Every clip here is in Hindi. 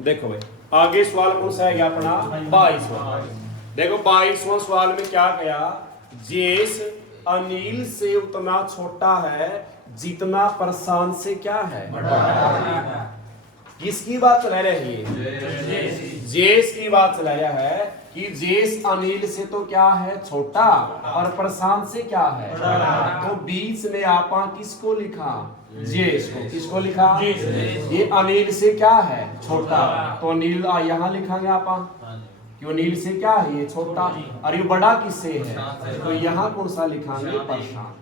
देखो भाई आगे सवाल कौन सा है गया अपना 22वां। देखो 22वां सवाल में क्या गया, जेस अनिल से उतना छोटा है जितना प्रशांत से क्या है बड़ा। किसकी बात चला रही है? जेस की बात चला रहा है कि जेस अनिल से तो क्या है छोटा और प्रशांत से क्या है बड़ा। तो बीच में आपा किसको लिखा? जेस को। किसको लिखा? ये अनिल से क्या है छोटा, तो अनिल यहाँ लिखांगे आपा क्यों, अनिल से क्या है ये छोटा, और ये बड़ा किससे है, तो यहाँ कौन सा लिखांगे? प्रशांत।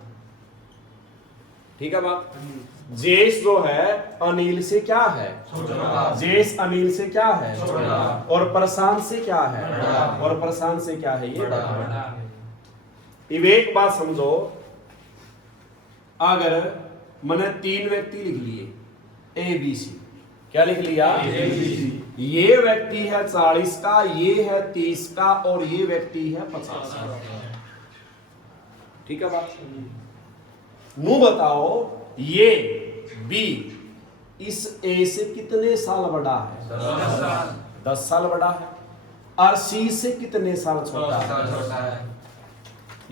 ठीक है बात। जेस जो है अनिल से क्या है छोटा, जेस अनिल से क्या है छोटा, और प्रशांत से क्या है बड़ा, और प्रशांत से क्या है ये बड़ा। अब एक बात समझो, अगर मैंने 3 व्यक्ति लिख लिए ए बी सी, क्या लिख लिया? ये व्यक्ति है 40 का, ये है 30 का, और ये व्यक्ति है 50 का। ठीक है बात। नु बताओ ये बी इस ए से कितने साल बड़ा है? 10 साल बड़ा है। और सी से कितने साल छोटा है?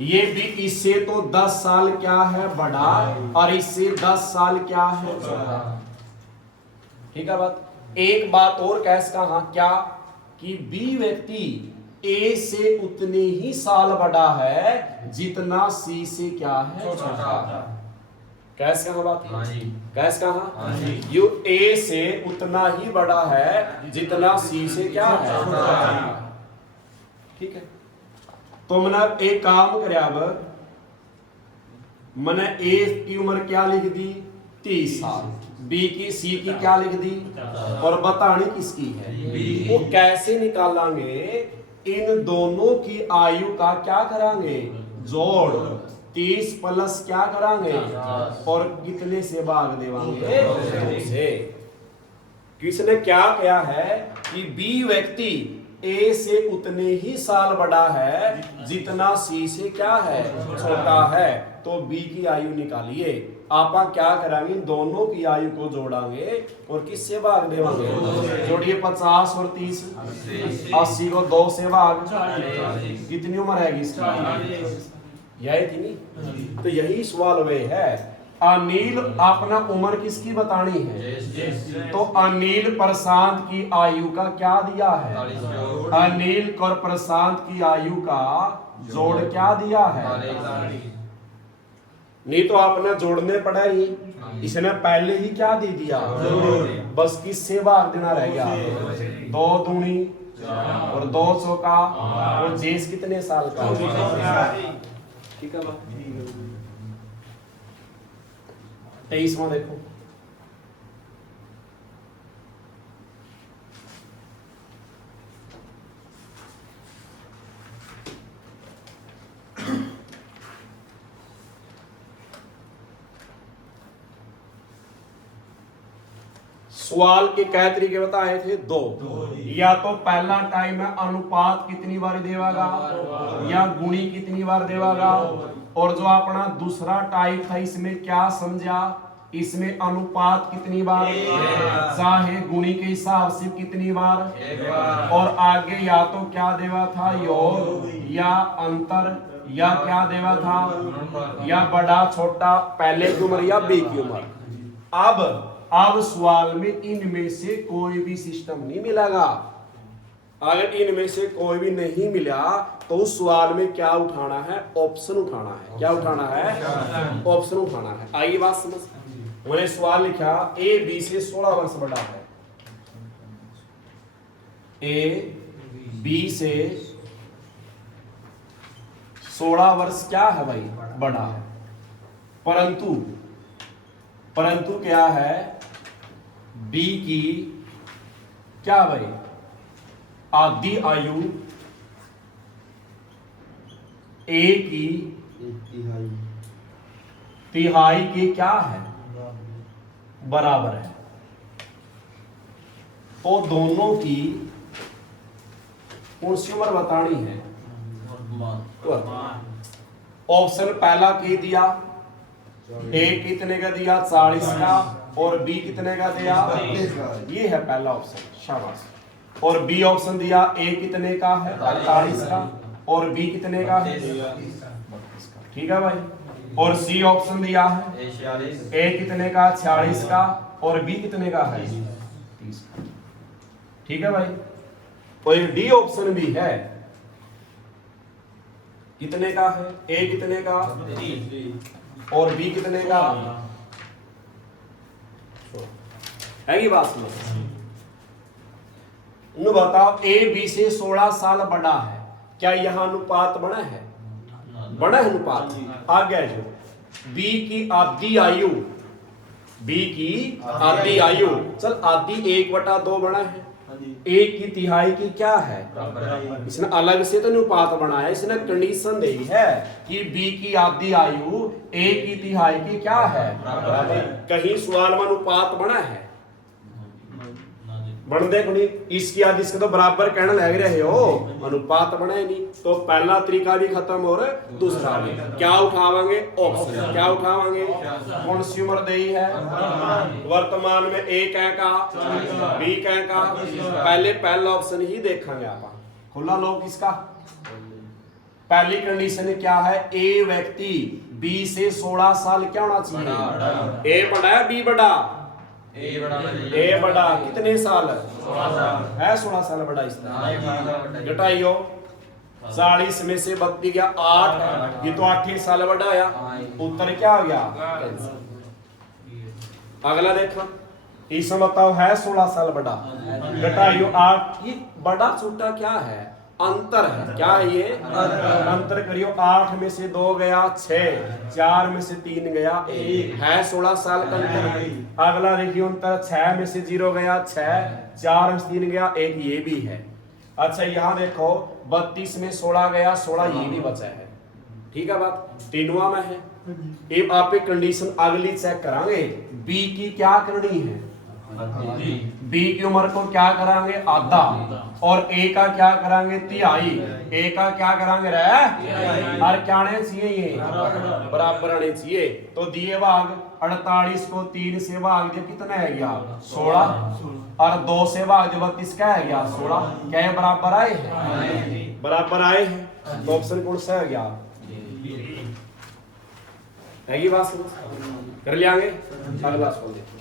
ये भी इससे तो 10 साल क्या है बड़ा, और इससे 10 साल क्या है छोटा। ठीक है बात। एक बात और कैस कहा क्या, कि बी व्यक्ति ए से उतने ही साल बड़ा है जितना सी से क्या है छोटा। कैस कहा बात? कैस कहा? यू ए से उतना ही बड़ा है जितना सी से क्या है छोटा। ठीक है। तो मैंने एक काम करे, अब मैंने ए की उम्र क्या लिख दी? 30 साल। बी की सी की क्या लिख दी? और बतानी किसकी है? वो कैसे निकालेंगे? इन दोनों की आयु का क्या करांगे? जोड़। 30 प्लस क्या करांगे? और कितने से भाग देवांगे? 2 से। किसने क्या किया है कि बी व्यक्ति ए से उतने ही साल बड़ा है जितना सी से क्या है छोटा है। तो बी की आयु निकालिए। आपा क्या करांगे? दोनों की आयु को जोड़ांगे और किससे भाग देवांगे? जोड़िए 50 और 30, 80 को 2 से भाग। कितनी उम्र है इसकी? यही थी नहीं? तो यही सवाल वे है। अनिल अपना उम्र किसकी बतानी है? तो अनिल प्रशांत की आयु का क्या दिया है? अनिल और प्रशांत की आयु का जोड़ क्या दिया है? नहीं तो आपने जोड़ने पड़ा ही, इसने पहले ही क्या दे दिया? बस किससे भाग देना रह गया? 2 दूनी और 2 चौका। और जेस कितने साल का? ठीक है बात। 23वां देखो। सवाल के कै तरीके बताए थे? 2। या तो पहला टाइम है अनुपात कितनी बार देवागा, या गुणी कितनी बार देवागा। और जो अपना दूसरा टाइप था इसमें क्या समझा? इसमें अनुपात कितनी बार, चाहे गुणी के हिसाब से कितनी बार। और आगे या तो क्या देवा था? योग, या अंतर, या क्या देवा था? या बड़ा छोटा, पहले की उम्र या बी की उम्र। अब सवाल में इनमें से कोई भी सिस्टम नहीं मिलेगा। अगर इनमें से कोई भी नहीं मिला तो उस सवाल में क्या उठाना है? ऑप्शन उठाना है। क्या उठाना है? ऑप्शन उठाना है। आइए बात समझ। मैंने सवाल लिखा ए बी से 16 वर्ष बड़ा है। ए बी से 16 वर्ष क्या है भाई? बड़ा है। परंतु क्या है? बी की क्या भाई? आधी आयु ए की तिहाई के क्या है? बराबर है। तो दोनों की कौन सी उम्र बतानी है? ऑप्शन पहला के दिया, ए कितने का दिया? 40 का, और बी कितने का दिया? 32 का। ये है पहला ऑप्शन, शाबाश। और बी ऑप्शन दिया ए कितने का है? 48 का। और बी कितने का है? 32 का। ठीक है भाई। और सी ऑप्शन दिया है ए कितने का? 46 का। और बी कितने का है? 30 का। ठीक है भाई। और एक डी ऑप्शन भी है, कितने का है? ए कितने का? और बी कितने का है? ये बात समझ। नु बताओ, ए बी से 16 साल बड़ा है, क्या यहां अनुपात बना है? बड़ा है अनुपात। आ गया जो बी की आधी आयु, बी की आधी आयु, चल आधी 1/2 बना है, एक की तिहाई की क्या है? इसने अलग से तो अनुपात बनाया, इसने कंडीशन दी है कि बी की आधी आयु ए की तिहाई की क्या है? कहीं सवाल में अनुपात बना है? बन देखो नहीं, इसकी आदि इसके तो बराबर कहने लग रहे हो, अनुपात बने नहीं। तो पहला तरीका भी खत्म हो रहा है, दूसरा भी। क्या उठावांगे? ऑप्शन। क्या उठावांगे? कौन सी उम्र दी है? वर्तमान में ए कह का, बी कह का। पहले पहला ऑप्शन ही देखेंगे आप। खुला लो किसका? पहली कंडीशन क्या है? ए व्यक्ति बी से 16 साल क्या होना चाहिए? ए बड़ा है बी बड़ा? ए बड़ा कितने साल है? 16 साल बड़ा। इसका घटाइयो, 40 में से 32 गया 8, ये तो 8 साल बड़ा आया। उत्तर क्या हो गया? अगला देखो, इसमें बताओ है 16 साल बड़ा, घटाइयो 8, ये बड़ा छोटा क्या है? अंतर है। क्या है ये? अंतर करियो, 8 में से 2 गया 6, 4 में से 3 गया 1, है 16 साल का अंतर। अगला देखियो अंतर, 6 में से 0 गया 6, 4 में से 3 गया 1, ये भी है। अच्छा यहाँ देखो, 32 में 16 गया 16, ये भी बचा है। ठीक है बात, तीनवा में है। अब आप एक कंडीशन अगली चेक करांगे, बी की क्या करनी है? बी की उम्र को क्या करांगे? आधा। और ए का क्या करांगे? तिहाई। ए का क्या करांगे? और क्या आने चाहिए? ये बराबर आने चाहिए। तो दिए भाग 48 को 3 से भाग दिया, कितना है गया? 16। और 2 से भाग दिया 32, क्या है गया? 16। क्या है बराबर आए हैं? बराबर आए हैं। तो ऑप्शन कौन सा है गया? है ये बात समझ कर लिया? आगे अगला सवाल देखो।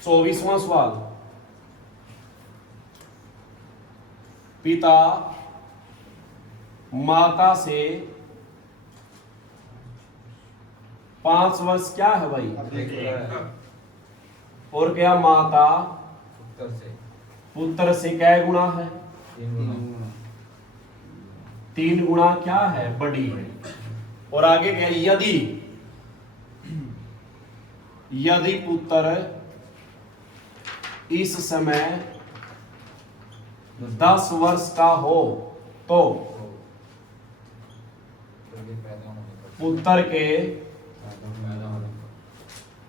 चौबीसवां सवाल, पिता माता से 5 वर्ष क्या है भाई? और क्या माता पुत्र से क्या गुना है? 3 गुना क्या है? बड़ी है। और आगे क्या? यदि पुत्र इस समय 10 वर्ष का हो तो पुत्र के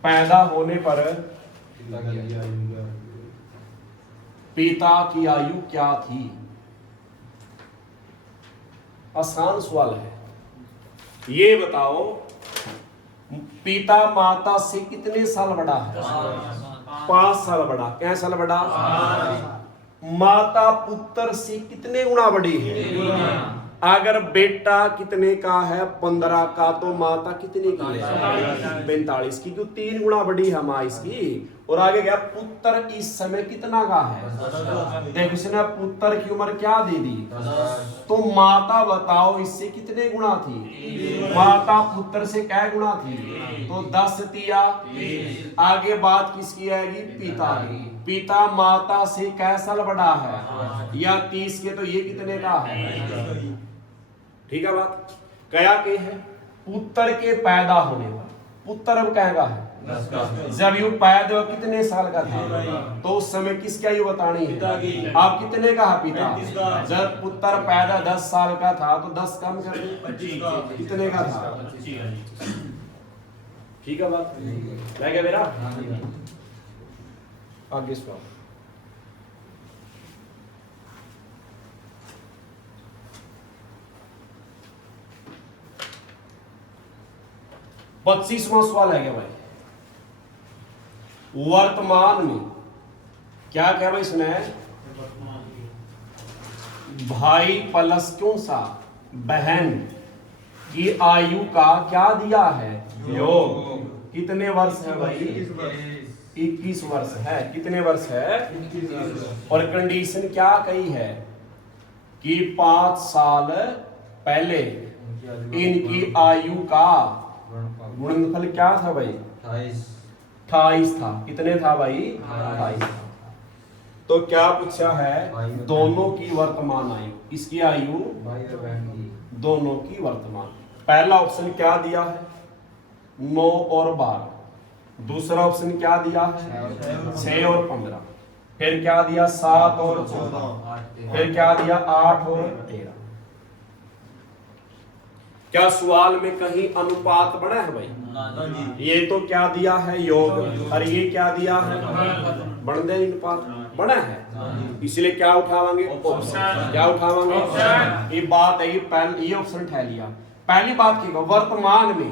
पैदा होने पर पिता की आयु क्या थी? आसान सवाल है। ये बताओ, पिता माता से कितने साल बड़ा है? 5 साल बड़ा। क्या साल बड़ा? माता पुत्र से कितने गुना बड़ी है? अगर बेटा कितने का है? 15 का, तो माता कितने की है? 45 की। क्यों? 3 गुना बड़ी है माँ इसकी। और आगे गया, पुत्र इस समय कितना का है? देखो इसने पुत्र की उम्र क्या दे दी? तो माता बताओ इससे कितने गुना थी? माता पुत्र से क्या गुना थी? तो 10 तिया। आगे बात किसकी आएगी? पिता की। पिता माता से क्या साल बड़ा है? या 30 के, तो ये कितने का है? ठीक है बात। क्या के है? पुत्र के पैदा होने पर। पुत्र अब कहेगा है जब यू पैदा कितने साल का था, तो उस समय किसकी आयु बतानी है? आप कितने का है? पिता। जब पुत्र पैदा 10 साल का था, तो 10 कम कर दो, कितने का था? ठीक है बात लग गया मेरा। आगे सवाल। पच्चीसवां सवाल है क्या भाई? वर्तमान में क्या कह भाई इसमें? भाई प्लस कौन सा बहन की आयु का क्या दिया है? योग। कितने वर्ष है भाई? 21 वर्ष है। कितने वर्ष है? और कंडीशन क्या कही है कि 5 साल पहले इनकी आयु का गुणनफल क्या था भाई? 28 था। कितने था भाई? 28 था। तो क्या पूछा है? दोनों की वर्तमान आयु। इसकी आयु दोनों की वर्तमान। पहला ऑप्शन क्या दिया है? 9 और 12। दूसरा ऑप्शन क्या दिया है? 6 और 15। फिर क्या दिया? 7 और 14। फिर क्या दिया? 8 और 13। क्या सवाल में कहीं अनुपात बना है भाई? ये तो क्या दिया है? योग। और ये क्या दिया है? बढ़ दे अनुपात बना है। इसलिए क्या उठावांगे? ऑप्शन। क्या उठावांगे? ये बात है। ये ऑप्शन उठा लिया। पहली बात की वर्तमान में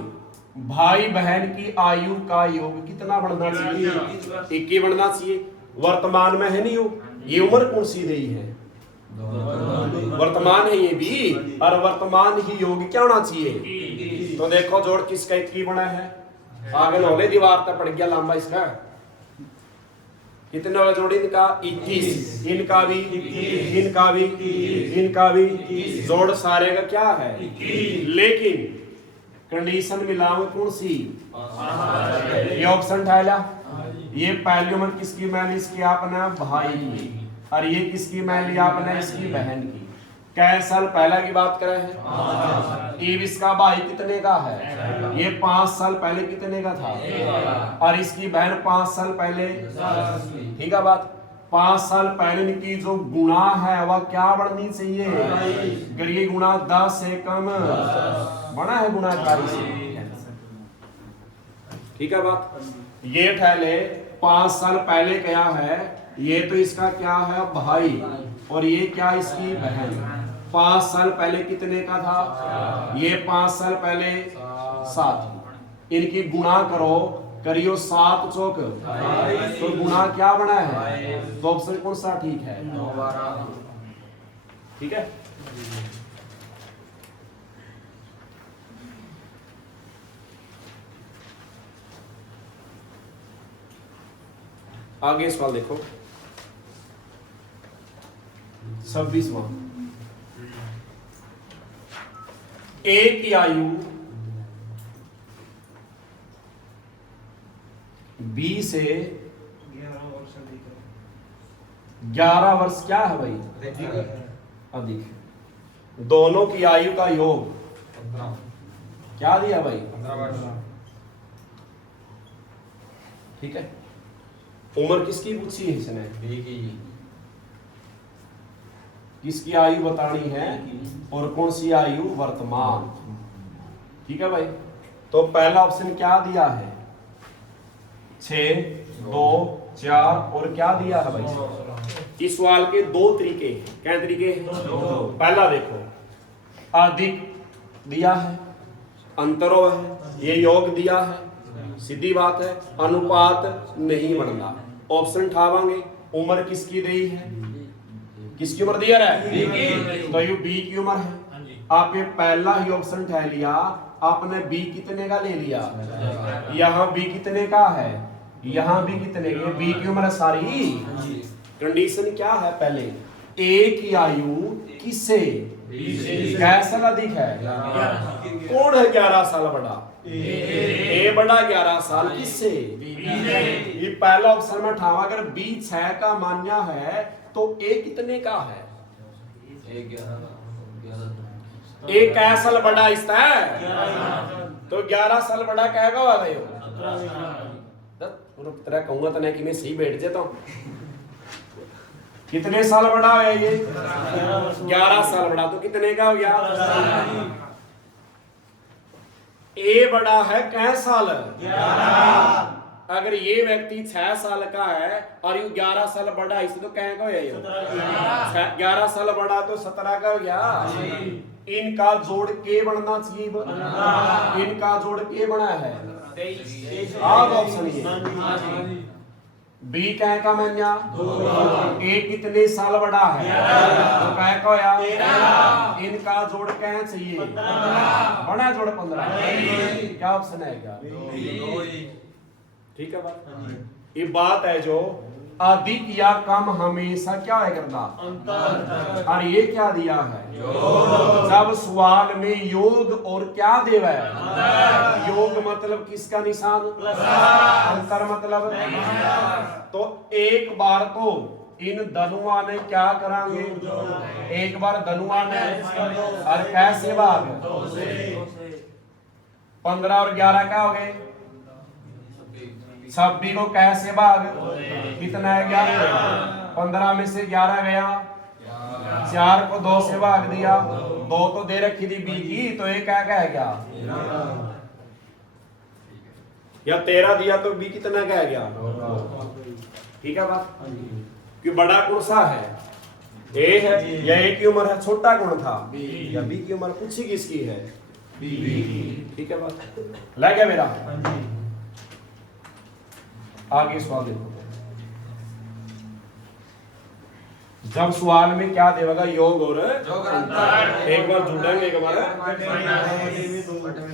भाई बहन की आयु का योग कितना बढ़ना चाहिए? 21 बढ़ना चाहिए। वर्तमान में है नहीं योग। ये उम्र कौन सी रही है? वर्तमान है ये भी। और वर्तमान ही योग क्या होना चाहिए? तो देखो जोड़ किसका 21 बना है? आगे होले दीवार तक पड़ गया लंबा इसका। कितने वाला जोड़ी? इनका 21। इनका भी, इनका भी, इनका भी। जोड़ सारे का क्या है? लेकिन कंडीशन मिलाओ कौन सी? ये ऑप्शन ठहरा। ये पहली उम्र किसकी मैंने? इसकी आपने भाई की। और ये किसकी मैंने लिया आपने? इसकी बहन की। कै साल पहले की बात करें हैं? इसका भाई कितने का है? ये 5 साल पहले कितने का था? और इसकी बहन 5 साल पहले। ठीक है बात। 5 साल पहले की जो गुणा है वह क्या बढ़नी चाहिए? अगर ये गुणा 10 से कम बना है गुणाकारी से। ठीक है बात। ये ठहले 5 साल पहले क्या है? ये तो इसका क्या है? भाई। और ये क्या? इसकी बहन। 5 साल पहले कितने का था? ये 5 साल पहले 7। इनकी गुणा करो, करियो 7 चौक। तो गुणा क्या बना है? तो ऑप्शन कौन सा ठीक है? ठीक है। आगे सवाल देखो 26वां। ए की आयु बी से 11 वर्ष क्या है भाई? अधिक। दोनों की आयु का योग क्या दिया भाई? 15 वर्ष। ठीक है। उम्र किसकी पूछी है इसने? किसकी आयु बतानी है और कौन सी आयु? वर्तमान। ठीक है भाई। तो पहला ऑप्शन क्या दिया है? 6, 2, 4 और क्या दिया है भाई? इस सवाल के 2 तरीके हैं। क्या तरीके हैं? पहला देखो, अधिक दिया है, अंतरो है, ये योग दिया है, सीधी बात है, अनुपात नहीं बनता। ऑप्शन उठावांगे। उम्र किसकी दी है? किसकी उम्र दिया है? तो ये बी की उम्र है। आप ये पहला ही ऑप्शन उठा लिया। आपने बी कितने का ले लिया? यहाँ बी कितने का है? यहाँ बी कितने का? बी की उम्र सारी। कंडीशन क्या है? पहले ए की आयु किससे? कैसा अधिक है? कौन है 11 साल बड़ा? ए बड़ा 11 साल किससे? ये पहला ऑप्शन में उठावा। अगर बी 6 का मान्या है तो ए कितने का है? ए कै साल बड़ा इसका है? तो 11 साल बड़ा कहेगा भाई। तरह कहूंगा तो नहीं कि मैं सही बैठ जाता हूं। कितने साल बड़ा है ये? 11 साल बड़ा। तो कितने का हो गया? ए बड़ा है कै साल? 11। अगर ये व्यक्ति 6 साल का है और यू 11 साल बड़ा, इसे तो कह को है 11 साल बड़ा तो 17 का हो गया। इनका जोड़ के बनना चाहिए, इनका जोड़ के बना है 23। आप ऑप्शन ये बी कह का मैंने ए कितने साल बड़ा है तो कह को या इनका जोड़ कह चाहिए बड़ा जोड़ 15। क्या ऑप्शन है? क्या ठीक है बात। ये बात है जो अधिक या कम हमेशा क्या है करना अंतर। और ये क्या दिया है? जब सवाल में योग और क्या देवा है? योग मतलब किसका निशान? अंतर मतलब। तो एक बार तो इन धनुआ ने क्या करांगे? एक बार धनुआ ने और कैसे भाग 15 और 11 क्या हो गए? 26 को कैसे भाग कितना है? 11। 15 में से 11 गया, 4 को 2 से भाग दिया, 2 तो दे रखी थी बी की, तो ये क्या कह गया? या 13 दिया तो बी कितना कह गया? ठीक है बात। कि बड़ा कौन सा है? ए है या ए की उम्र है? छोटा कौन था? या बी की उम्र पूछी किसकी है? बी। ठीक है बात। लग गया मेरा? आगे सवाल देखो। जब सवाल में क्या देगा? योग और अंतर। एक बार जुड़ेंगे, एक बार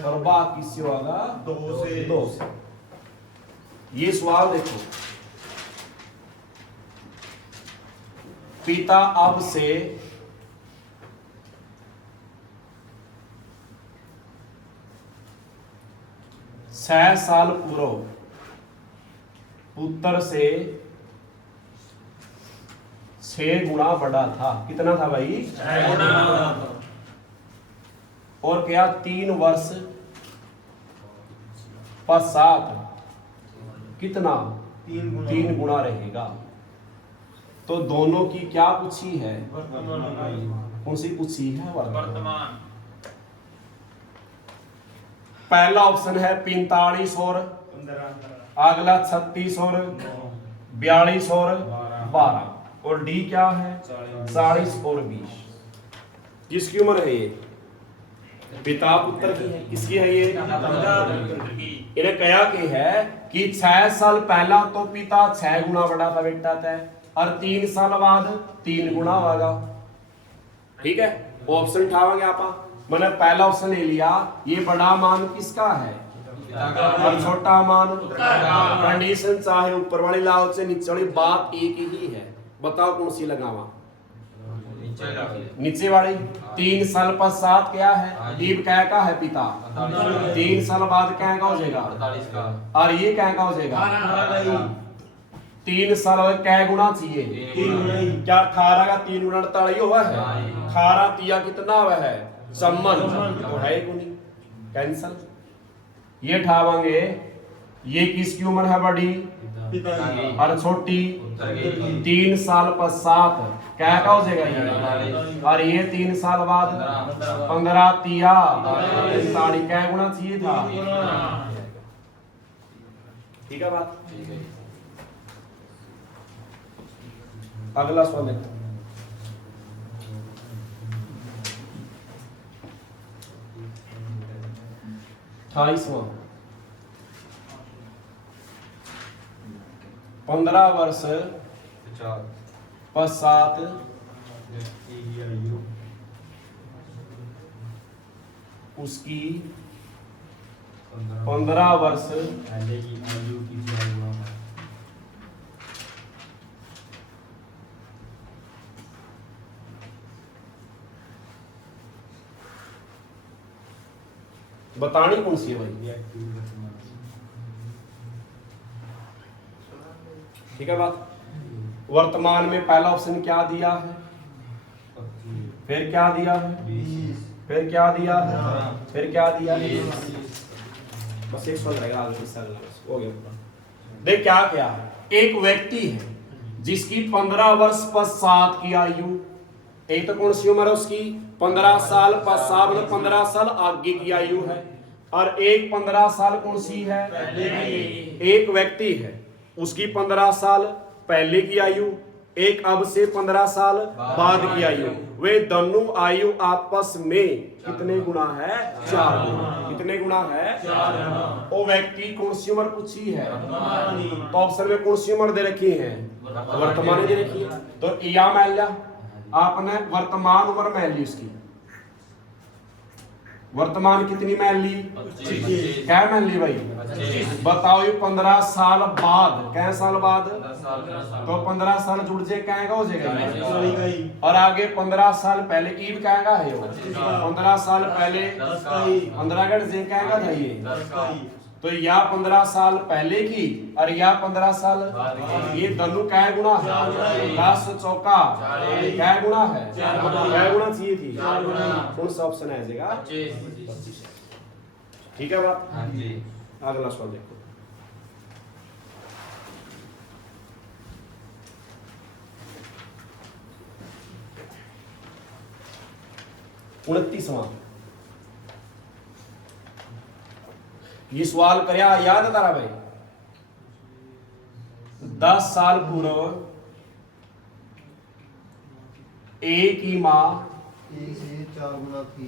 और बाकी से होगा 2 से। ये सवाल देखो, पिता अब से 6 साल पूर्व पुत्र से 6 गुना बड़ा था। कितना था भाई? 6 गुना। और क्या 3 वर्ष पश्चात कितना? 3 गुना रहेगा। तो दोनों की क्या पूछी है? कौन सी पूछी है? वर्तमान। पहला ऑप्शन है 45 और 15, अगला 36 और 42 और 12, और डी क्या है? 40 और 20। किसकी उम्र है ये? पिता पुत्र की है। किसकी है ये? इन्हें कहा कि है कि 6 साल पहला तो पिता 6 गुना बड़ा था बेटा था, और 3 साल बाद 3 गुना होगा। ठीक है, ऑप्शन उठावांगे आप। मैंने पहला ऑप्शन ले लिया, ये बड़ा मान किसका है और छोटा मान? कंडीशन चाहे ऊपर वाली लाओ से नीचे वाली, बात एक ही है। बताओ कौन सी लगावा? नीचे वाली। 3 साल पश्चात क्या है? दीप क्या का है? पिता। 3 साल बाद क्या का हो जाएगा? और ये क्या का हो जाएगा? 3 साल क्या गुना चाहिए? 3। क्या 18 का 3 गुना 48 हुआ है? 18 तिया कितना हुआ है? सम्मन तो है ही नहीं, कैंसल। ये ठावांगे, ये किसकी उम्र है? बड़ी और छोटी 3 साल पश्चात क्या का हो जाएगा ये? और ये 3 साल बाद 15 तिया 45 क्या गुना चाहिए था? ठीक है बात। अगला सवाल देखो। अट्ठाईसवां 15 वर्ष पश्चात उसकी 15 वर्ष बतानी कौन सी है भाई? ठीक है बात। वर्तमान में पहला ऑप्शन क्या दिया है? फिर क्या दिया है? फिर क्या दिया है? फिर क्या दिया है? बस एक सवाल रहेगा, हो गया। देख क्या क्या है। एक व्यक्ति है जिसकी 15 वर्ष पश्चात की आयु, एक तो कौन सी उम्र है उसकी? 15 साल पश्चात, 15 साल आगे की आयु है। और एक 15 साल कौन सी है? एक व्यक्ति है, उसकी 15 साल पहले की आयु, एक अब से 15 साल बाद की आयु, वे दोनों आयु आपस में कितने गुना है? 4 गुना। कितने गुना है? 4 गुना। वो व्यक्ति कौन सी उम्र पूछी है? तो ऑप्शन में कौन सी उम्र दे रखी है? वर्तमान दे रखी है। तो या मान लिया आपने, वर्तमान उम्र मान ली उसकी, वर्तमान कितनी मान ली? 25। क्या मान ली भाई? 25। बताओ ये 15 साल बाद, क्या साल बाद? तो 15 साल जुड़ जाए क्या हो जाएगा? और आगे 15 साल पहले ईद कहेगा है, 15 साल पहले 15 गढ़ जे कहेगा था ये। तो या 15 साल पहले की और या 15 साल, ये दोनों क्या गुना है? 10 चौका क्या गुना है? क्या गुना चाहिए थी? कौन सा ऑप्शन आ जाएगा? 25। ठीक है बात? हाँ जी। अगला सवाल देखो। उनतीसवां ये सवाल करया याद है तारा भाई? 10 साल पूर्व ए की माँ ए से 4 गुना थी।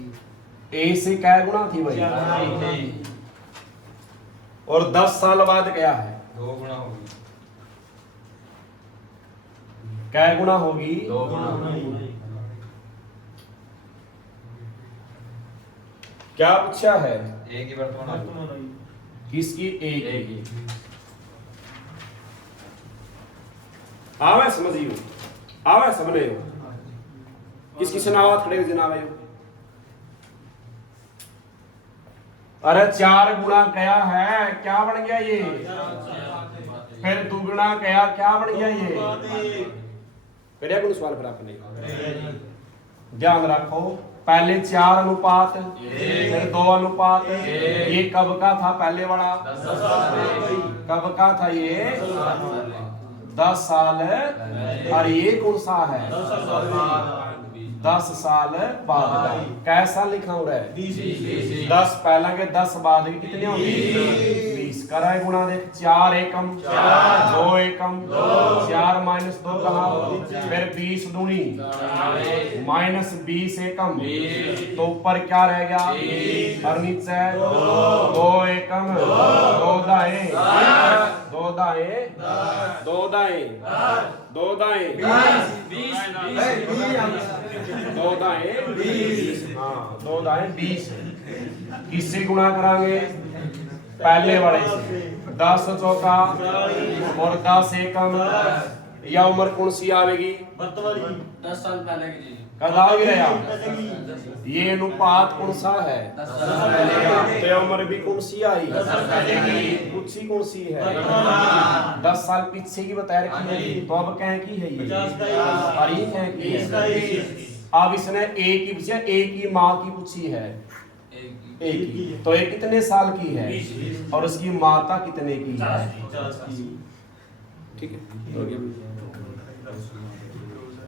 ए से क्या गुना थी भाई? और 10 साल बाद क्या है? 2 गुना होगी। क्या गुना होगी? 2 गुना। क्या पूछा है? एक ही वर्तमान किसकी? एक ही। आवे समझियो, आवे समझे हो किस किस नावात खड़े जनाब आयो। अरे 4 गुना क्या है? क्या बन गया ये? फिर दुगुना क्या बन गया ये? करिया कौन सवाल फिर आपने ध्यान रखो, पहले 4 अनुपात फिर 2 अनुपात। ये कब का था पहले वाला? कब का था ये? 10 साल। और ये कौन सा है? 10 साल बाद का। कैसा लिखा हो रहा है? 10 पहला के 10 बाद के कितने होंगे? 20। करा गुणा देख, 4 एकम 2 एकम 4 माइनस 2 कहा, फिर 20 दूनी माइनस 20 एकम, तो ऊपर क्या रह गया? और नीचे 2 एकम 2 दाएं 2 दाएं 2 दाएं 2 दाएं 2 दाएं 20। हाँ 2 दाएं 20। किससे गुणा करांगे? पहले वाले से। 10 चौका और 10 एकम। यह उम्र कौन सी आवेगी? 10 साल पहले की। कदा भी रहा ये अनुपात कौन सा है? 10 साल पहले। तो उम्र भी कौन सी आई? 10 साल पहले की। कुछ सी कौन सी है? 10 साल पीछे की बता रखी है, तो अब क्या की है ये? और ये क्या की है? अब इसने ए की पूछी, ए की माँ की पूछी है, एक की। तो ये कितने साल की है? और उसकी माता कितने की है? ठीक है।